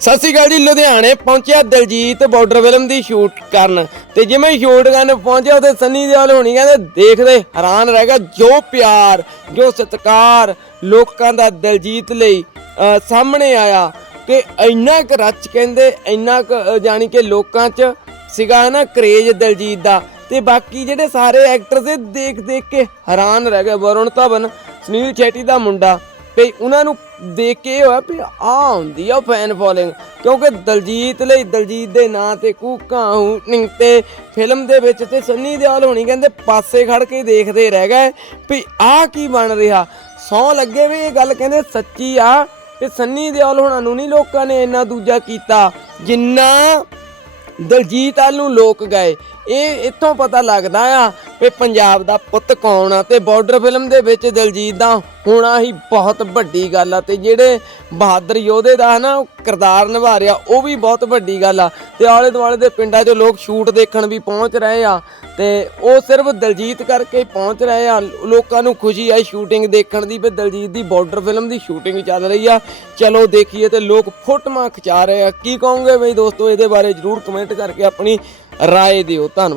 ਸਤਿ ਸ਼੍ਰੀ ਅਕਾਲ ਜੀ ਲੁਧਿਆਣੇ ਪਹੁੰਚਿਆ ਦਲਜੀਤ ਬਾਰਡਰ ਫਿਲਮ ਦੀ ਸ਼ੂਟ ਕਰਨ। ਤੇ ਜਿਵੇਂ ਸ਼ੂਟ ਕਰਨ ਪਹੁੰਚਿਆ ਉਹਦੇ ਸੰਨੀ ਦਿਓਲ ਹੋਣੀ ਕਹਿੰਦੇ ਦੇਖਦੇ ਹੈਰਾਨ ਰਹਿ ਗਿਆ ਜੋ ਪਿਆਰ ਜੋ ਸਤਿਕਾਰ ਲੋਕਾਂ ਦਾ ਦਲਜੀਤ ਲਈ ਸਾਹਮਣੇ ਆਇਆ। ਕਿ ਇੰਨਾ ਕੁ ਰਚ ਕਹਿੰਦੇ ਇੰਨਾ ਕੁ ਅਹ, ਜਾਣੀ ਕਿ ਲੋਕਾਂ 'ਚ ਸੀਗਾ ਨਾ ਕਰੇਜ ਦਲਜੀਤ ਦਾ। ਤੇ ਬਾਕੀ ਜਿਹੜੇ ਸਾਰੇ ਐਕਟਰ ਦੇ ਦੇਖ ਦੇਖ ਕੇ ਹੈਰਾਨ ਰਹਿ ਗਏ। ਵਰੁਣ ਧਵਨ ਸੁਨੀਲ ਛੇਟੀ ਦਾ ਮੁੰਡਾ ਵੀ ਉਹਨਾਂ ਨੂੰ ਦੇਖ ਕੇ ਇਹ ਹੋਇਆ ਵੀ ਆ ਹੁੰਦੀ ਆ ਫੈਨ ਫੋਲੋਇੰਗ ਕਿਉਂਕਿ ਦਲਜੀਤ ਲਈ, ਦਲਜੀਤ ਦੇ ਨਾਂ ਤੇ ਕੂਕਾਂ, ਹੂਟਿੰਗ ਤੇ ਫਿਲਮ ਦੇ ਵਿੱਚ ਤੇ ਸੰਨੀ ਦਿਓਲ ਹੋਣੀ ਕਹਿੰਦੇ ਪਾਸੇ ਖੜ ਕੇ ਦੇਖਦੇ ਰਹਿ ਗਏ ਵੀ ਆ ਕੀ ਬਣ ਰਿਹਾ। ਸੌ ਲੱਗੇ ਵੀ ਇਹ ਗੱਲ ਕਹਿੰਦੇ ਸੱਚੀ ਆ ਕਿ ਸੰਨੀ ਦਿਓਲ ਹੋਣਾ ਨੂੰ ਨਹੀਂ ਲੋਕਾਂ ਨੇ ਇੰਨਾ ਦੂਜਾ ਕੀਤਾ, ਜਿੰਨਾ ਦਲਜੀਤ ਵੱਲ ਨੂੰ ਲੋਕ ਗਏ। ਇਹ ਇੱਥੋਂ ਪਤਾ ਲੱਗਦਾ ਆ ਕਿ ਪੰਜਾਬ ਦਾ ਪੁੱਤ ਕੌਣ ਆ ਤੇ ਬਾਰਡਰ ਫਿਲਮ ਦੇ ਵਿੱਚ ਦਲਜੀਤ ਦਾ ਹੋਣਾ ਹੀ ਬਹੁਤ ਵੱਡੀ ਗੱਲ ਆ ਤੇ ਜਿਹੜੇ ਬਹਾਦਰ ਯੋਧੇ ਦਾ ਨਾ ਕਿਰਦਾਰ ਨਿਭਾ ਰਿਹਾ, ਉਹ ਵੀ ਬਹੁਤ ਵੱਡੀ ਗੱਲ ਆ। ਤੇ ਆਲੇ ਦੁਆਲੇ ਦੇ ਪਿੰਡਾਂ 'ਚ ਲੋਕ ਸ਼ੂਟ ਦੇਖਣ ਵੀ ਪਹੁੰਚ ਰਹੇ ਆ ਤੇ ਉਹ ਸਿਰਫ ਦਲਜੀਤ ਕਰਕੇ ਪਹੁੰਚ ਰਹੇ ਆ। ਲੋਕਾਂ ਨੂੰ ਖੁਸ਼ੀ ਆ ਸ਼ੂਟਿੰਗ ਦੇਖਣ ਦੀ ਵੀ ਦਲਜੀਤ ਦੀ ਬਾਰਡਰ ਫਿਲਮ ਦੀ ਸ਼ੂਟਿੰਗ ਚੱਲ ਰਹੀ ਆ। ਚਲੋ ਦੇਖੀਏ ਤੇ ਲੋਕ ਫੋਟੋਆਂ ਖਿਚਾ ਰਹੇ ਆ। ਕੀ ਕਹੋਗੇ ਬਈ ਦੋਸਤੋ, ਇਹਦੇ ਬਾਰੇ ਜਰੂਰ ਕਮੈਂਟ ਕਰਕੇ ਆਪਣੀ ਰਾਏ ਦਿਓ। Done.